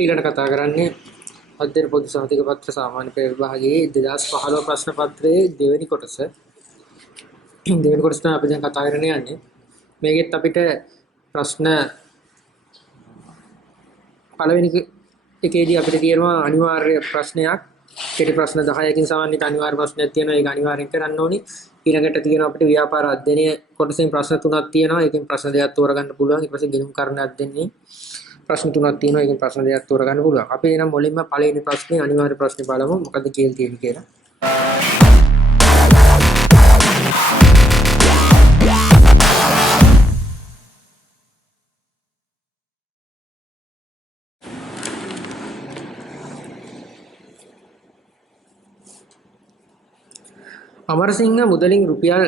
ඊළඟ කතා කරන්නේ අධ්‍යයන පොදු සහතික පත්‍ර සාමාන්‍ය පෙළ විභාගයේ 2015 ප්‍රශ්න පත්‍රයේ දෙවෙනි කොටස. දෙවෙනි කොටස තමයි අපි දැන් කතා කරන්න යන්නේ. මේකෙත් අපිට ප්‍රශ්න පළවෙනි එකේදී අපිට තියෙනවා අනිවාර්ය ප්‍රශ්නයක්. කෙටි ප්‍රශ්න 10කින් සමන්විත අනිවාර්ය ප්‍රශ්නයක් තියෙනවා. ඒක අනිවාර්යෙන් කරන්න ඕනි. ඊළඟට තියෙනවා අපිට ව්‍යාපාර අධ්‍යයනය කොටසෙන් ප්‍රශ්න 3ක් තියෙනවා. ඒකෙන් ප්‍රශ්න 2ක් තෝරගන්න පුළුවන්. ඊට පස්සේ ගිණුම් කරන අධ්‍යයනයේ ප්‍රශ්න 3ක් තියෙනවා. ඒකෙන් ප්‍රශ්න 2ක් තෝරගන්න පුළුවන්. අපි එනම් මුලින්ම පළවෙනි ප්‍රශ්නේ අනිවාර්ය ප්‍රශ්නේ බලමු. මොකද්ද කියලා තියෙන්නේ කියලා. අමරසිංහ මුදලින් රුපියල්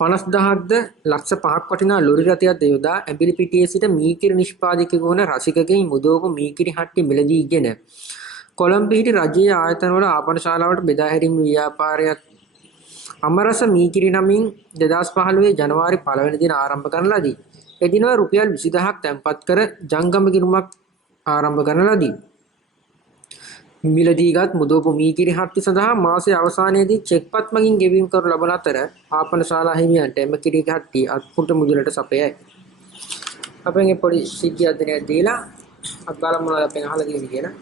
50000ක්ද ලක්ෂ 5ක් වටිනා ලොරි රථයක්ද යොදා ඇඹිලිපිටියේ සිට මීකිරි නිෂ්පාදකයෙකු වන රසිකගෙන් මුදවපු මීකිරි හට්ටි මිලදීගෙන කොළඹ පිහිටි රජයේ ආයතනවල ආපනශාලාවට බෙදා හැරීම ව්‍යාපාරයක් අමරස මීකිරි නමින් 2015 ජනවාරි 1 වෙනි දින ආරම්භ කරන ලදී. එදින රුපියල් 20000ක් තැන්පත් කර ජංගම ගිණුමක් ආරම්භ කරන ලදී. මිලදීගත් මුදවපු මීකිරි හට්ටි සඳහා මාසයේ අවසානයේදී චෙක්පත් මගින් ගෙවීම කරනු ලබන අතර ආපනශාලා හිමියන්ට එම කිරි හට්ටි අත්පුට මුදලට සපයයි. අපෙන් පොඩි සිද්ධියක් දෙනයක් දීලා අපි බලමු මොනවද අපෙන් අහලා තියෙන්නේ කියලා.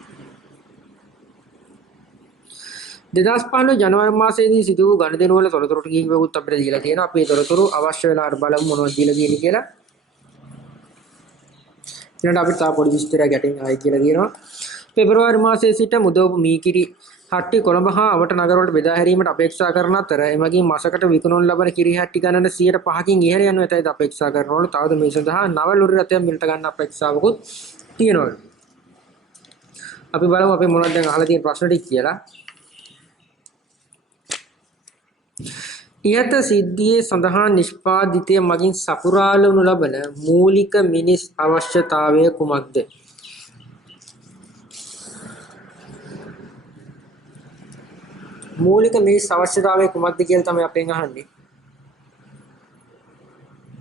2015 ජනවාරි මාසයේදී සිදු වූ ගනුදෙනු වල තොරතුරු කිහිපයකුත් අපිට දීලා තියෙනවා. අපි මේ තොරතුරු අවශ්‍ය වෙලාවට බලමු මොනවද දීලා තියෙන්නේ කියලා. ඊළඟට අපිට තා පොඩි විස්තරයක් යටින් ආයි කියලා කියනවා. පෙබරවාරි මාසයේ සිට මුදවපු මීකිරි හට්ටි කොළඹ හා අවට නගරවලට බෙදා හැරීමට අපේක්ෂා කරන අතර එමගින් මාසකට විකුණනු ලබන කිරි හට්ටි ගණන 105කින් ඉහළ යනු ඇතැයිද අපේක්ෂා කරනවලු. තවද මේ සඳහා නව ලොරි රථයක් මිලට ගන්න අපේක්ෂාවකුත් තියෙනවලු. අපි බලමු අපි මොනවද දැන් අහලා තියෙන ප්‍රශ්න ටික කියලා. ඉහත සිද්ධියේ සඳහන් නිෂ්පාදිතය මගින් සපුරාලනු ලබන මූලික මිනිස් අවශ්‍යතාවය කුමක්ද? මූලික මිනිස් අවශ්‍යතාවය කුමක්ද කියලා තමයි අපෙන් අහන්නේ.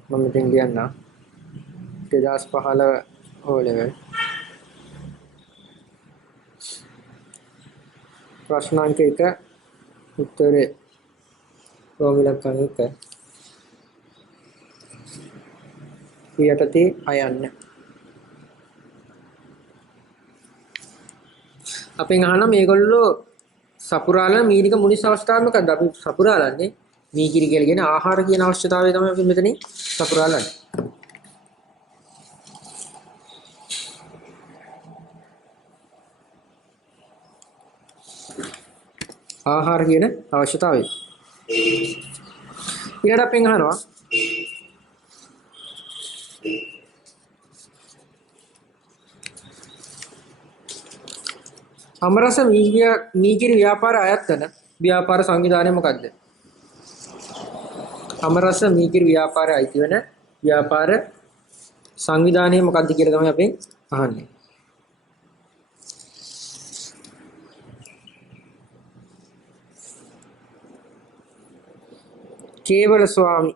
මම මෙතෙන් ලියන්න 2015 O level ප්‍රශ්නාංක 1 උත්තරේ රෝමිලක්කන් 1 යටතේ අයන්න. අපෙන් අහන මේගොල්ලෝ සපුරාලන මීනික මුනිස් අවස්ථාව මොකද්ද? අපි සපුරාලන්නේ මීකිරි කියලා කියන ආහාර කියන අවශ්‍යතාවය තමයි අපි මෙතනින් සපුරාලන්නේ. ආහාර කියන අවශ්‍යතාවය. ඊට අපෙන් අහනවා අමරස මීකිරි ව්‍යාපාර ආයතන ව්‍යාපාර සංවිධානය මොකක්ද? අමරස මීකිරි ව්‍යාපාරය අයිති වෙන ව්‍යාපාර සංවිධානය මොකක්ද කියලා තමයි අපි අහන්නේ. කේවල ස්වාමි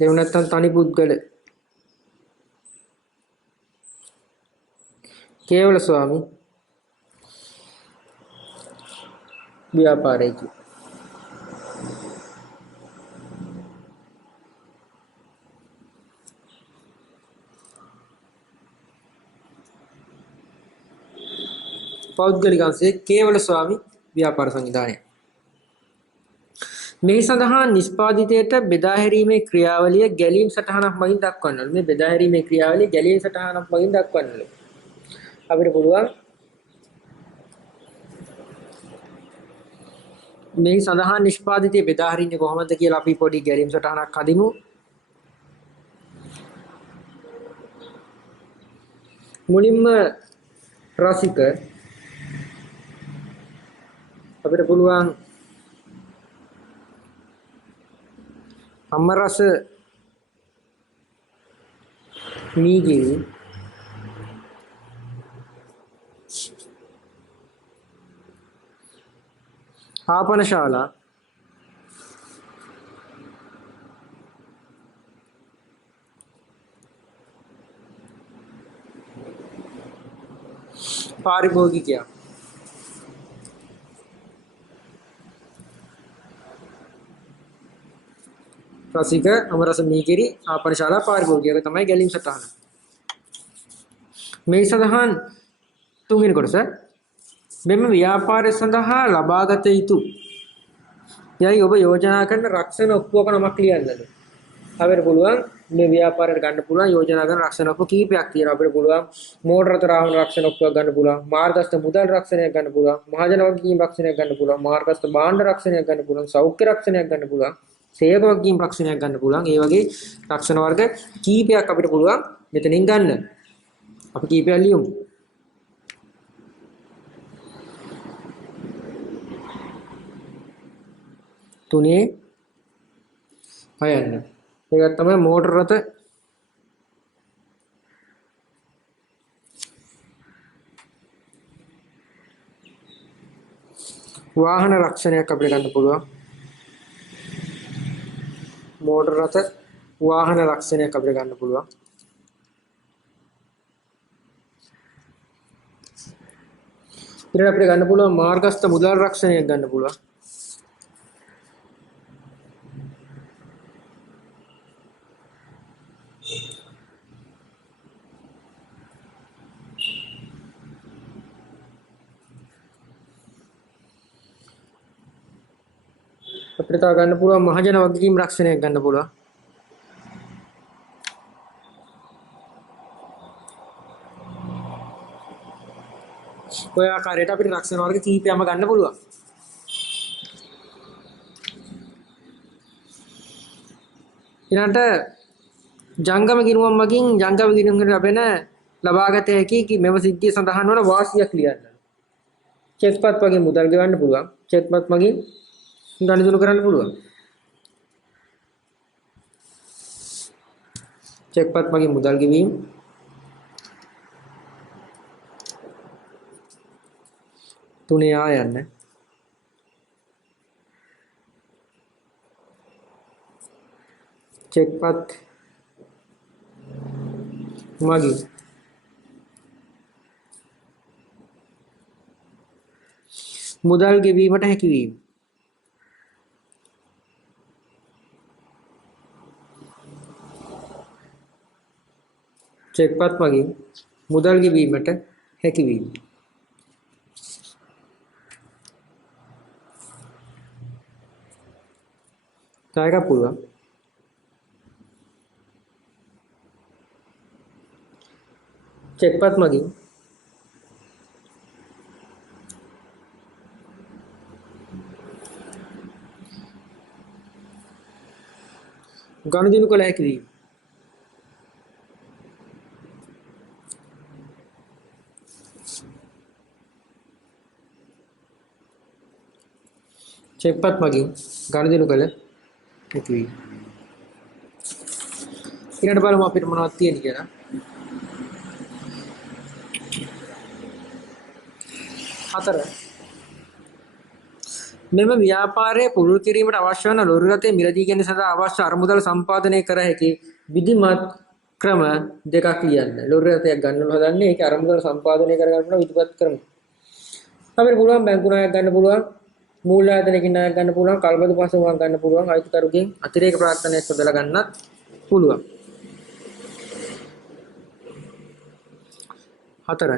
දෙව නැත්තම් තනි පුද්ගල කේවල ස්වාමි ව්‍යාපාරයකි. පෞද්ගලික අංශයේ කේවල ස්වාමි ව්‍යාපාර සංවිධානය. මේ සඳහා නිෂ්පාදිතයට බෙදා හැරීමේ ක්‍රියාවලිය ගැලීම් සටහනක් මගින් දක්වන්නලු. මේ බෙදා හැරීමේ ක්‍රියාවලිය ගැලීම් සටහනක් මගින් දක්වන්නලු. අපිට පුළුවන් මේ සඳහා නිෂ්පාදිතය බෙදා හරින්නේ කොහොමද කියලා අපි පොඩි ගැලීම් සටහනක් හදිමු. මුලින්ම රසික අපිට පුළුවන් අමරස මීකිරි ආපනශාලා පාරිභෝගිකයා රසික අමරස මීකිරි ආපනශාලා පාරිභෝගිකයා තමයි ගැලීම් සටහන. මේ සඳහන් තුන්වෙනි කොටස මෙම ව්‍යාපාරය සඳහා ලබාගත යුතු යයි ඔබ යෝජනා කරන රක්ෂණ ඔප්පුවක නමක් ලියන්නද. අපිට පුළුවන් මේ ව්‍යාපාරයට ගන්න පුළුවන් යෝජනා කරන රක්ෂණ ඔප්පු කීපයක් තියෙනවා. අපිට පුළුවන් මෝටර රථ රාහන රක්ෂණ ඔප්පුවක් ගන්න පුළුවන්, මාර්ගස්ත මුදල් රක්ෂණයක් ගන්න පුළුවන්, මහජන වගකීම් රක්ෂණයක් ගන්න පුළුවන්, මාර්ගස්ත භාණ්ඩ රක්ෂණයක් ගන්න පුළුවන්, සෞඛ්‍ය රක්ෂණයක් ගන්න පුළුවන්, සේවක වගකීම් රක්ෂණයක් ගන්න පුළුවන්. ඒ වගේ රක්ෂණ වර්ග කීපයක් අපිට පුළුවන් මෙතනින් ගන්න. අපි කීපයක් ලියමු. තුනේ හයන්න. ඒක තමයි මෝටර රථ වාහන රක්ෂණයක් අපිට ගන්න පුළුවන්. මෝටර රථ වාහන රක්ෂණයක් අපිට ගන්න පුළුවන්. ඊට අපිට ගන්න පුළුවන් මාර්ගස්ත මුදල් රක්ෂණයක් ගන්න පුළුවන්. අපිට තව ගන්න පුළුවන් මහජන වගකීම් රක්ෂණයක් ගන්න පුළුවන්. ඔය ආකාරයට අපිට රක්ෂණ වර්ග කීපයක්ම ගන්න පුළුවන්. ඊළඟට ජංගම ගිණුම් මගින් ජංගම ගිණුමකට ලැබෙන ලබාගත හැකි මෙම සිද්ධිය සඳහන් වන වාසියක් ලියන්න. චෙක්පත් මගින් මුදල් ගෙවන්න පුළුවන්. චෙක්පත් මගින් ගණිතුණු කරන්න පුළුවන්. චෙක්පත් මගින් මුදල් ගෙවීම තුනේ ආයන්න. චෙක්පත් මගින් මුදල් ගෙවීමට හැකියවීම. චෙක්පත් මගින් මුදල් ගෙවීමට හැකියවීම. තව එකක් පුළුවන්. චෙක්පත් මගින් ගනුදෙනු කළ හැකියවීම. චෙක්පත් මගින් ගනුදෙනු කළ හැකියවීම. ඊළඟට බලමු අපිට මොනවද තියෙන්නේ කියලා. හතර මෙම ව්‍යාපාරයේ පුළුල් කිරීමට අවශ්‍ය වන ලොරි රථයේ මිලදී ගැනීම සඳහා අවශ්‍ය අරමුදල් සම්පාදනය කර හැකි විධිමත් ක්‍රම දෙකක් ලියන්න. ලොරි රථයක් ගන්නව හදන්නේ ඒකේ අරමුදල් සම්පාදනය කර ගන්න විධිමත් ක්‍රම. අපිට පුළුවන් බැංකු ණයක් ගන්න පුළුවන්, මූල්‍ය ආයතනකින් ණයක් ගන්න පුළුවන්, කල්බදු පසුබිමක් ගන්න පුළුවන්, අයිතිකරුගෙන් අතිරේක ප්‍රාර්ථනාවක් සොදලා ගන්නත් පුළුවන්. හතර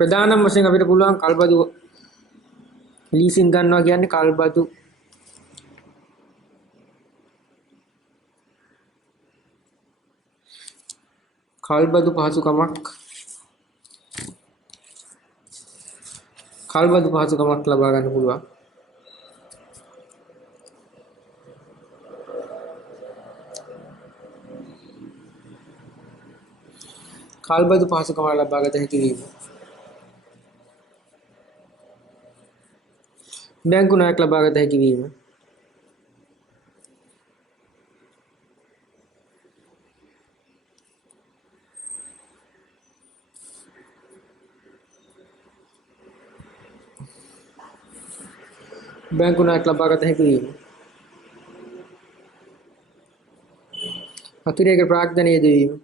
ප්‍රධානම වශයෙන් අපිට පුළුවන් කල්බදු ලීසින් ගන්නවා කියන්නේ කල්බදු පහසුකමක් ලබා ගන්න පුළුවන්. කල්බදු පහසුකම ලබාගත හැකි වීම. බැංකු ණයක් ලබාගත හැකි වීම. බැංකු ණයක් ලබාගත හැකි වීම. අතිරේක ප්‍රාග්ධනීය දෙවීම.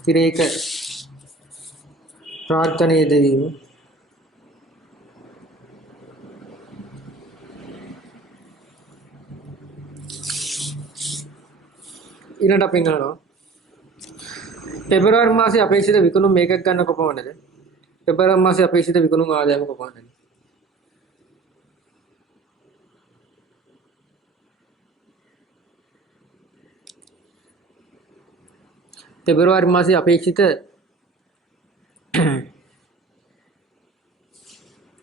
අතිරේක ප්‍රාර්ථනීය දෙවීම ඊළඟට අපි ගන්නවා පෙබරවාරි මාසයේ අපේක්ෂිත විකුණුම් මේකක් ගන්න කොපමණද? පෙබරවාරි මාසයේ අපේක්ෂිත විකුණුම් ආදායම කොපමණද? පෙබරවාරි මාසයේ අපේක්ෂිත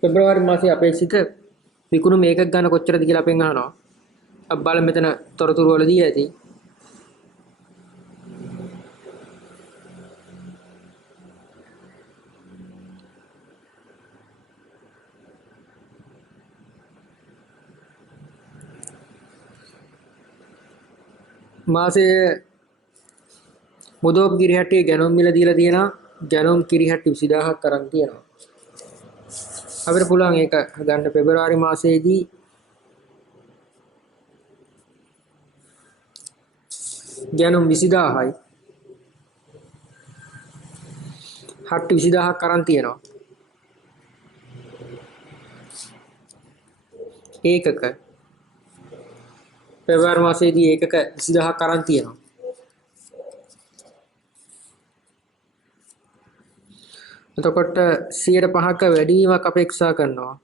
පෙබරවාරි මාසයේ අපේක්ෂිත විකුණුම් මේකක් ගන්න කොච්චරද කියලා අපෙන් අහනවා. අපි බලමු මෙතන තොරතුරු වල දී ඇති. මාසයේ මුදෝප කිරිහැට්ටියේ ගැනුම් මිල දීලා තියෙනවා. ගැනුම් කිරිහැට්ටි 20000ක් අරන් තියෙනවා. අපිට පුළුවන් ඒක හදන්න පෙබරවාරි මාසයේදී ගැනුම් 20000යි. හට්ටි 20000ක් අරන් තියෙනවා. ඒකක පෙබරවාරි මාසයේදී ඒකක 20000ක් අරන් තියෙනවා. එතකොට 105ක වැඩිවීමක් අපේක්ෂා කරනවා.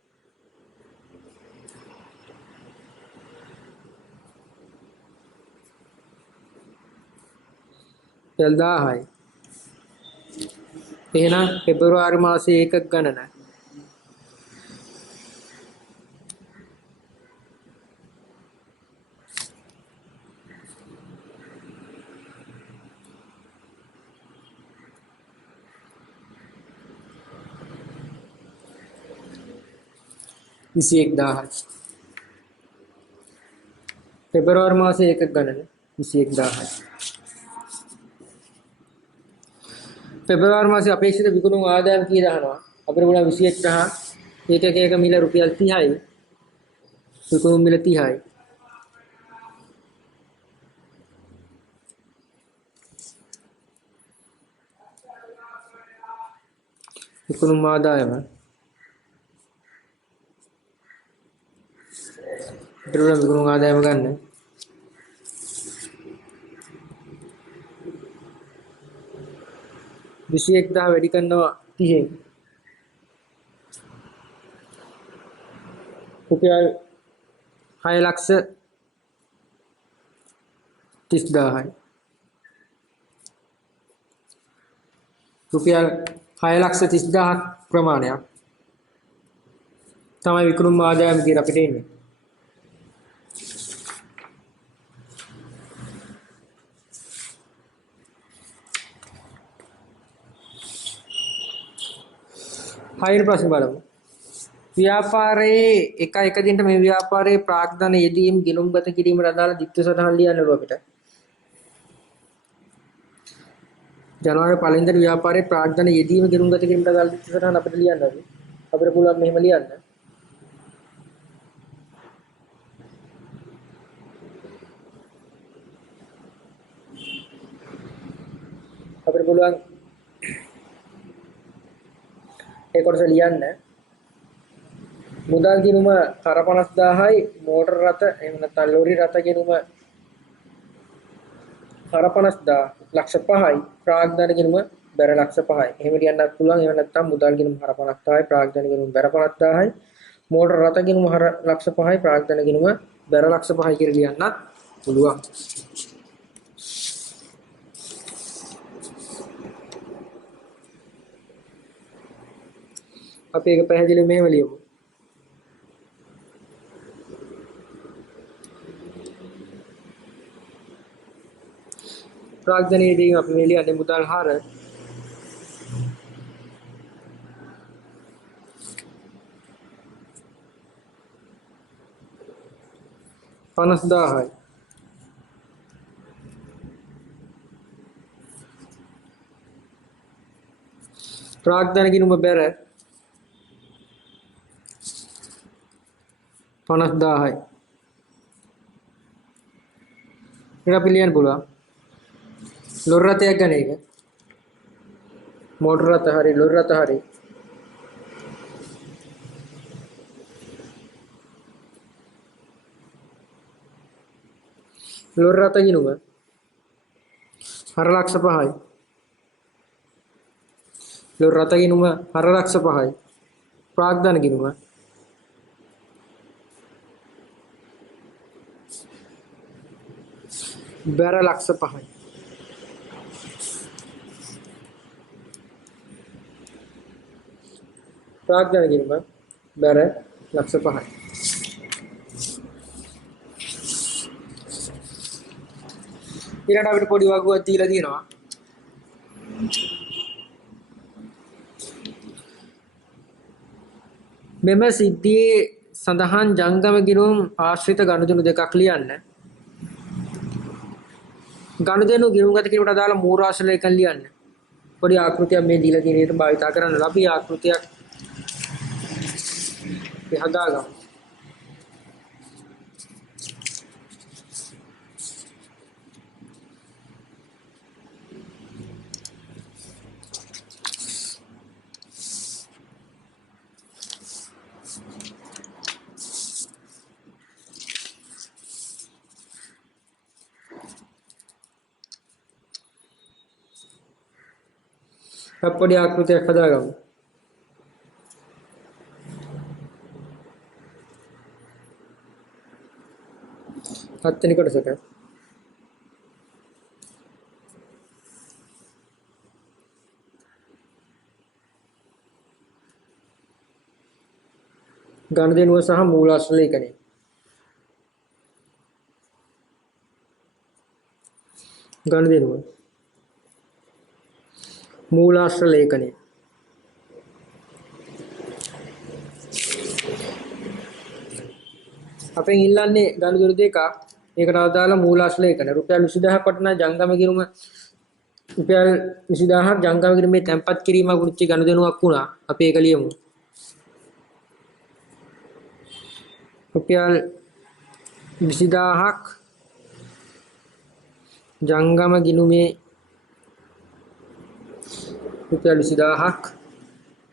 තෙල් 1000යි. එහෙනම් පෙබරවාරි මාසයේ ඒකක ගණන පෙබරවාරි මාසයේ ඒකක ගණන 21000යි. පෙබරවාරි මාසයේ අපේක්ෂිත විකුණුම් ආදායම කීයද අහනවා. අපිට පුළුවන් 21000 ඒකක මිල රුපියල් 30යි. විකුණුම් මිල 30යි. විකුණුම් ආදායම දරුණ විකුණුම් ආදායම ගන්න 21000 වැඩි කරනවා 30න් රුපියල් 6,30,000යි. රුපියල් 6,30,000ක් ප්‍රමාණයක් තමයි විකුණුම් ආදායම කියලා අපිට එන්නේ. හයිර ප්‍රශ්න බලමු. ව්‍යාපාරයේ එක දිනට මේ ව්‍යාපාරයේ ප්‍රාග්ධන යෙදීම් ගිණුම්ගත කිරීමට අදාළ දිට්ඨි සටහන් ලියන්නලු අපිට. ජනවාරි 1 වෙනිදා ව්‍යාපාරයේ ප්‍රාග්ධන යෙදීම ගිණුම්ගත කිරීමට අදාළ දිට්ඨි සටහන් අපිට ලියන්නලු. අපිට පුළුවන් මෙහෙම ලියන්න. අපිට පුළුවන් ඒ කොටස ලියන්න. මුදල් ගිණුම කර 50000යි මෝටර රථ එහෙම නැත්නම් ලොරි රථ ගිණුම කර 50000 ලක්ෂ 5යි ප්‍රාග්ධන ගිණුම බැර ලක්ෂ 5යි. එහෙම ලියන්නත් පුළුවන්. එහෙම නැත්නම් මුදල් ගිණුම කර 50000යි ප්‍රාග්ධන ගිණුම බැර 50000යි මෝටර රථ ගිණුම ලක්ෂ 5යි ප්‍රාග්ධන ගිණුම බැර ලක්ෂ 5යි කියලා ලියන්නත් පුළුවන්. අපි ඒක පැහැදිලිව මෙහෙම ලියමු. ප්‍රාග්ධනයේදී අපි මේ ලියන්නේ මුදල් හර 50000යි. ප්‍රාග්ධන ගිණුම බැර 50000යි. ඊට අපි ලියන්න පුළුවන් ලොරි රථයක් ගන්න එක. मोटर रथ हरी लोरी रथ हरी लोरी रथ गिनुම හර ලක්ෂ 5යි लोरी रथ गिනුම හර ලක්ෂ 5යි ප්‍රාග්ධන गिනුම බැර ලක්ෂ 5යි ප්‍රාග්ධන गिනුම බැර ලක්ෂ 5යි ඊළඟට අපිට පොඩි වගුවක් දීලා තියෙනවා මෙම සිද්ධියේ සඳහන් ජංගම ගිණුම් ආශ්‍රිත ගනුදෙනු දෙකක් ලියන්න. ගනුදෙනු ගිණුම් ගත කිරීමට අදාළ මූලාශ්‍ර ලේඛන ලියන්න. පොඩි ආකෘතියක් මේ දීලා තියෙන විදිහට භාවිත කරන්න. අපි ආකෘතියක් හදාගමු. පොඩි ආකෘතියක් හදාගමු. හත්වෙනි කොටසට ගනුදෙනුව සහ මූලාශ්‍ර ලේඛනය. ගනුදෙනුව මූලාශ්‍ර ලේඛනය. අපෙන් ඉල්ලන්නේ ගනුදෙනු දෙකක්. ඒකට අදාළ මූලාශ්‍ර ලේඛන. රුපියල් 20000ක් වටිනා ජංගම ගිණුම රුපියල් 20000ක් ජංගම ගිණුමේ තැන්පත් කිරීමක් වෘත්ති ගනුදෙනුවක් වුණා. අපි ඒක ලියමු. රුපියල් 20000ක් ජංගම ගිණුමේ රුපියල් 20000ක්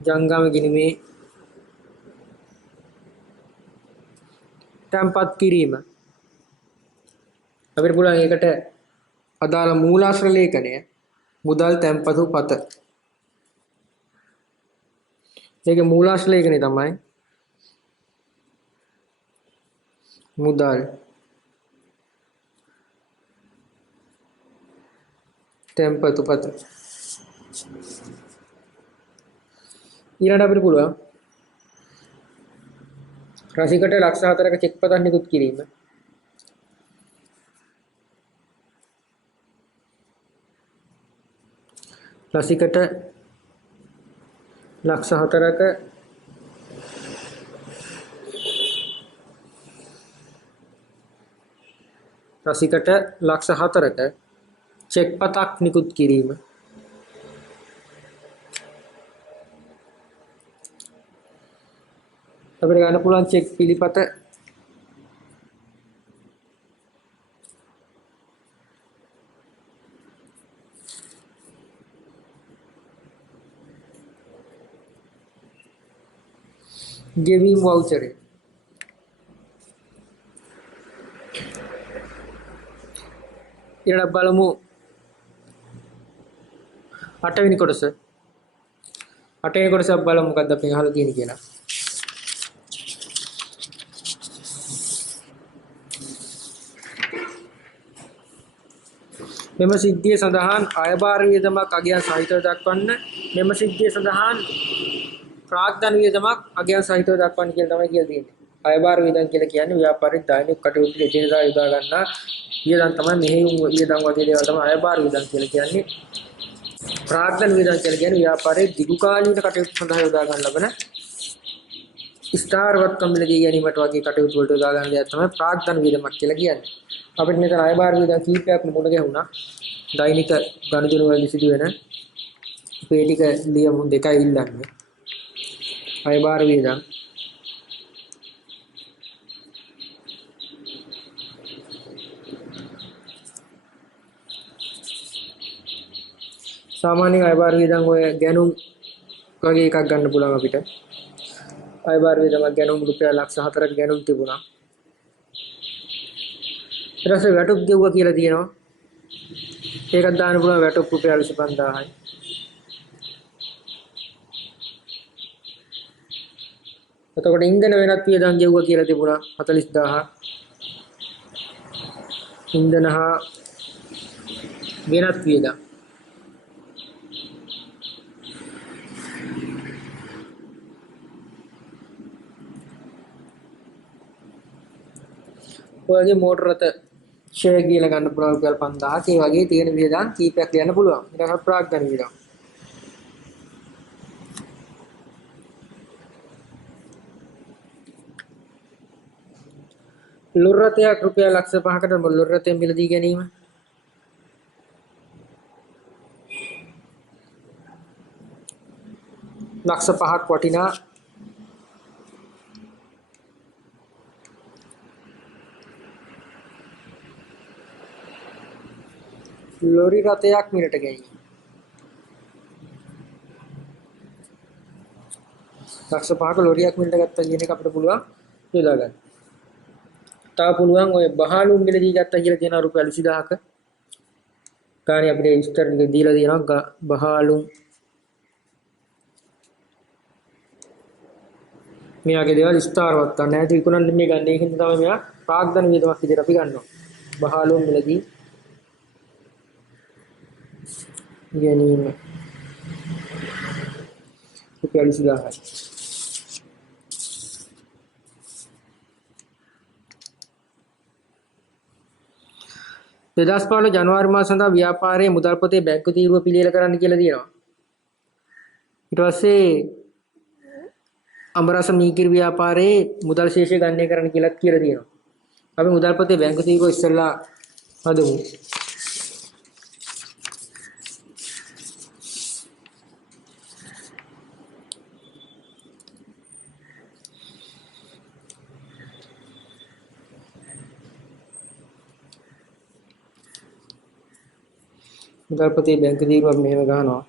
ජංගම ගිණුමේ තැන්පත් කිරීම. අපිට පුළුවන් ඒකට අදාළ මූලාශ්‍ර ලේඛනය මුදල් තැන්පතු පත. ඒකේ මූලාශ්‍ර ලේඛනය තමයි මුදල් තැන්පතු පත. ඊළඟට අපිට පුළුවන් රසිකට ලක්ෂ 4ක චෙක් පතක් නිකුත් කිරීම. රසිකට ලක්ෂ 4ක රසිකට ලක්ෂ 4ක චෙක් පතක් නිකුත් කිරීම. අපිට ගන්න පුළුවන් චෙක් පිළිපත ගෙවීම් වවුචර්. ඊළඟ බලමු 8 වෙනි කොටස. 8 වෙනි කොටස බලමු මොකක්ද අපි අහලා තියෙන්නේ කියලා. මෙම සිද්ධිය සඳහන් අයබාර වියදමක් අගයන් සහිතව දක්වන්න. මෙම සිද්ධිය සඳහන් ප්‍රාග්ධන වියදමක් අගයන් සහිතව දක්වන්න කියලා තමයි කියලා තියෙන්නේ. අයබාර වියදම් කියලා කියන්නේ ව්‍යාපාරික දෛනික කටයුතු එදිනෙදා යොදා ගන්නා වියදම් තමයි. මෙහෙයුම් වියදම් වගේ දේවල් තමයි අයබාර වියදම් කියලා කියන්නේ. ප්‍රාග්ධන වියදම් කියලා කියන්නේ ව්‍යාපාරයේ දීර්ඝකාලීන කටයුතු සඳහා යොදා ගන්න ලබන ස්ථාරවත්කම් මිලදී ගැනීමට වගේ කටයුතු වලට යොදා ගන්න දේ තමයි ප්‍රාග්ධන වියදමක් කියලා කියන්නේ. අපිට මෙතන අයබාර වියදම් කීපයක් මුණ ගැහුණා. දෛනික ගනුදෙනු වලදී සිදුවෙන මේ ටික ලියමු දෙකයි ඉල්ලන්නේ. අයබාර වියදම් සාමාන්‍යයෙන් අයබාර වියදම් ඔය ගැනුම් වගේ එකක් ගන්න පුළුවන් අපිට. අයබාර වියදමක් ගැනුම් රුපියල් ලක්ෂ 4ක් ගැනුම් තිබුණා. ඊට පස්සේ වැටුප් ගෙව්වා කියලා තියෙනවා. ඒකත් දාන්න පුළුවන් වැටුප් රුපියල් 25000යි. එතකොට ඉන්ධන වෙනත් වියදම් ගෙව්වා කියලා තිබුණා 40000. ඉන්ධන හා වෙනත් වියදම්. ඔයගේ මෝටර රථ ෂෙයා කියලා ගන්න පුළුවන් රුපියල් 5000ක්. ඒ වගේ තියෙන වියදම් කීපයක් ලියන්න පුළුවන්. ඊට පස්සේ ප්‍රාග්ධන වියදම්. ලොර් රථයක් රුපියල් ලක්ෂ 5කට ලොර් රථයෙන් මිලදී ගැනීම. ලක්ෂ 5ක් වටිනා ලොරි රථයක් මිලට ගැනීම. ලක්ෂ 5ක ලොරියක් මිලට ගත්තා කියන එක අපිට පුළුවන් යොදා ගන්න. තා පුළුවන් ඔය බහලුම් මිලදී ගත්තා කියලා තියෙන රුපියල් 20000ක. කාණි අපිට විස්තර දීලා තියෙනවා බහලුම්. මෙයාගේ දේවල් ස්ථාරවත් ගන්න නැති විකුණන්න මේ ගන්න. ඒකින් තමයි මෙයා ප්‍රාග්ධන වියදමක් විදිහට අපි ගන්නවා. බහලුම් මිලදී ගැනීම රුපියල් 20000යි. 2015 ජනවාරි මාස සඳහා ව්‍යාපාරයේ මුදල් පොතේ බැංකු තීරුව පිළියෙල කරන්න කියලා තියෙනවා. ඊට පස්සේ අමරස මීකිරි ව්‍යාපාරයේ මුදල් ශේෂය ගණනය කරන්න කියලා තියෙනවා. අපි මුදල් පොතේ බැංකු තීරුව ඉස්සෙල්ලා හදමු. මුදල් පොතේ බැංකු තීරුව මෙහෙම ගන්නවා.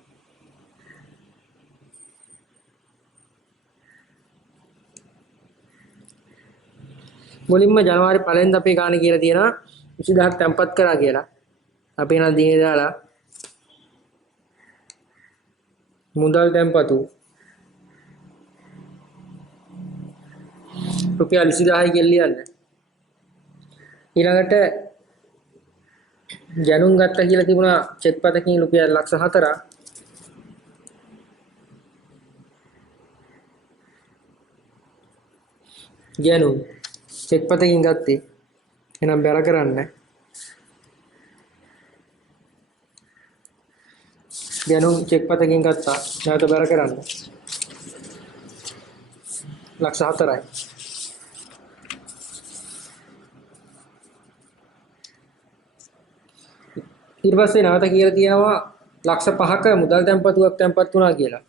මුලින්ම ජනවාරි 1 වෙනිදා අපේ ගාණ කියලා තියෙනවා 20000ක් තැන්පත් කරා කියලා. අපි එන දිනේ දාලා මුදල් තැන්පතු රුපියල් 20000යි කියලා ලියන්න. ඊළඟට ගැනුම් ගත්තා කියලා තිබුණා චෙක් පතකින් රුපියල් ලක්ෂ 4ක්. ගැනුම් චෙක් පතකින් ගත්තේ. එහෙනම් බැර කරන්න. ගැනුම් චෙක් පතකින් ගත්තා. නැවත බැර කරන්න. ලක්ෂ 4යි. ඊට පස්සේ නැවත කියලා තියෙනවා ලක්ෂ 5ක මුදල් තැන්පතුවක් තැන්පත් වුණා කියලා.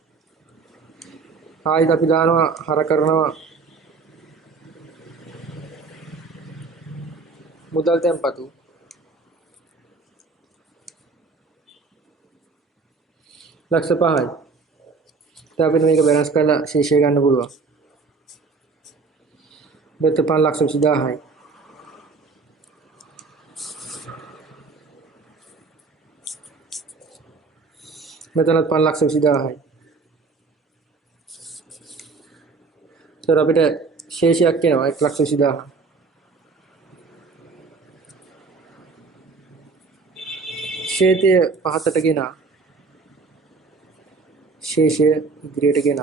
ආයිත් අපි දානවා හර කරනවා මුදල් තැන්පතු. ලක්ෂ 5යි. දැන් අපිට මේක බැලන්ස් කරලා ශේෂය ගන්න පුළුවන්. 5,20,000යි. මෙතනත් 5,20,000යි. ඒතර අපිට ශේෂයක් එනවා 1,20,000. ශේෂය පහතට ගෙන ශේෂය ඉදිරියට ගෙන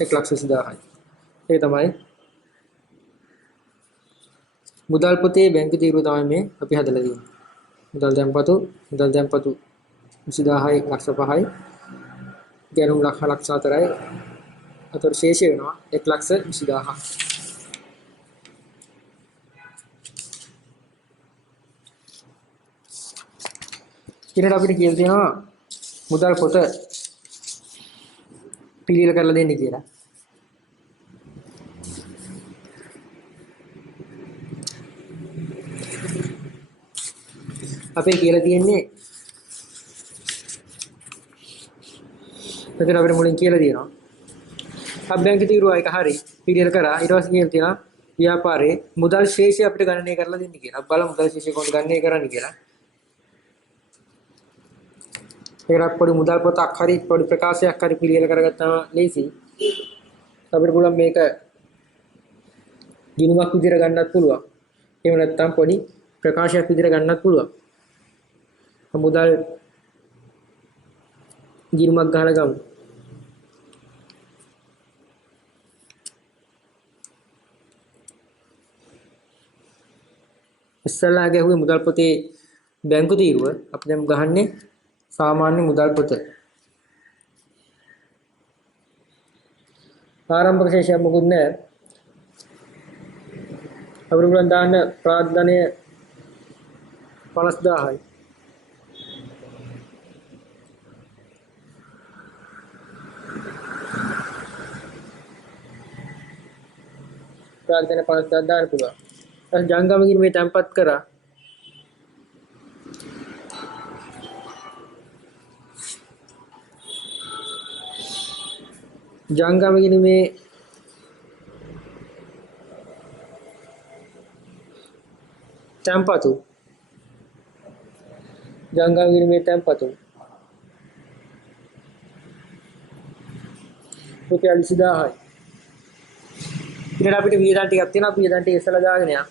1,20,000යි. ඒ තමයි මුදල් පොතේ බැංකු තීරුව තමයි මේ අපි හදලා තියෙන්නේ. මුදල් තැන්පතු 20000යි ලක්ෂ 5යි ගැනුම් ලක්ෂ 4යි. අතර ශේෂය වෙනවා 1,20,000. ඊට අපිට කියලා තියෙනවා මුදල් පොත පිළියෙල කරලා දෙන්න කියලා. අපේ කියලා තියෙන්නේ මෙතන අපිට මුලින් කියලා දෙනවා. අභ්‍යන්තර තීරුව එක හරි පීඩියල් කරා ඊට පස්සේ කියලා තියෙනවා ව්‍යාපාරේ මුදල් ශේෂය අපිට ගණනය කරලා දෙන්න කියලා. අපි බලමු මුදල් ශේෂය කොහොමද ගණනය කරන්නේ කියලා. ඒකට පොඩි මුදල් පොතක් හරි පොඩි ප්‍රකාශයක් හරි පිළියෙල කරගත්තාම ලේසි. අපිට පුළුවන් මේක ගිණුමක් විදිහට ගන්නත් පුළුවන්. එහෙම නැත්නම් පොඩි ප්‍රකාශයක් විදිහට ගන්නත් පුළුවන්. මුදල් ගිණුමක් ගහලා ගමු. ඉස්සල්ලා ගැහුවේ මුදල් පොතේ බැංකු තීරුව. අපි දැන් ගහන්නේ සාමාන්‍ය මුදල් පොත. ආරම්භක ශේෂයක් මොකුත් නැහැ. අපිට පුළුවන් දාන්න ප්‍රාග්ධනය 50000යි. ප්‍රාග්ධනය 50000 දාන්න පුළුවන්. ජංගම ගිණුමේ තැන්පත් කරා ජංගම ගිණුමේ තැන්පතු ජංගම ගිණුමේ තැන්පතු රුපියල් 20000යි. ඊට අපිට වියදම් ටිකක් තියෙනවා. අපි වියදම් ටික ඉස්සලා දාගෙන යනවා.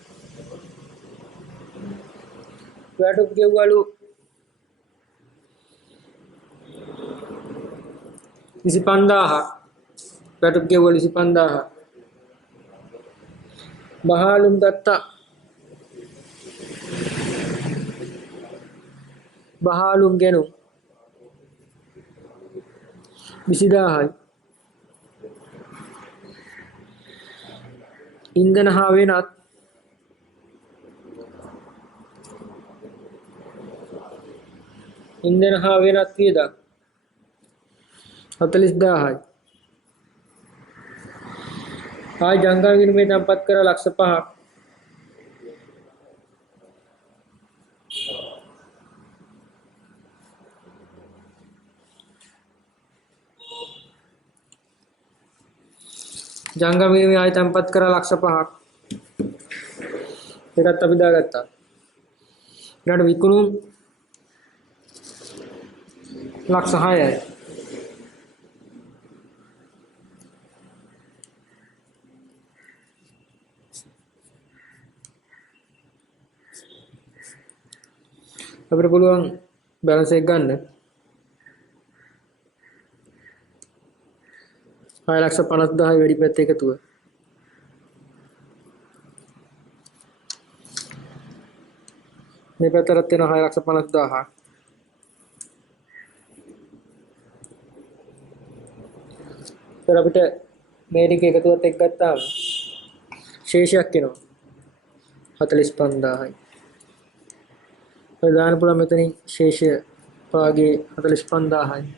වැටුප් ගෙව්වලු 25000ක්. වැටුප් ගෙව්වලු 25000ක්. බහාලුම් ගත්තා. බහාලුම් ගෙනුම් 20000යි. ඉන්ධන හා වෙනත් වියදම් 40000යි. ආයි ජංගම ගිණුමේ තැන්පත් කර ලක්ෂ 5ක්. ජංගම ගිණුමේ ආයි තැන්පත් කර ලක්ෂ 5ක්. ඒකත් අපි දාගත්තා. ඊට විකුණුම් ලක්ෂ 6යි. අපිට පුළුවන් බැලන්ස් එක ගන්න 6,50,000 වැඩි පැත්ත එකතුව. මේ පැත්තට තියෙන 6,50,000. ඒතර අපිට මේ ටික එකතුවත් එක්ක ගත්තාම ශේෂයක් එනවා 45,000යි. දාන්න පුළුවන් මෙතනින් ශේෂය පාගේ 45,000යි.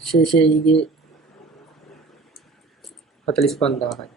ශේෂයේ ඊගේ 45,000යි.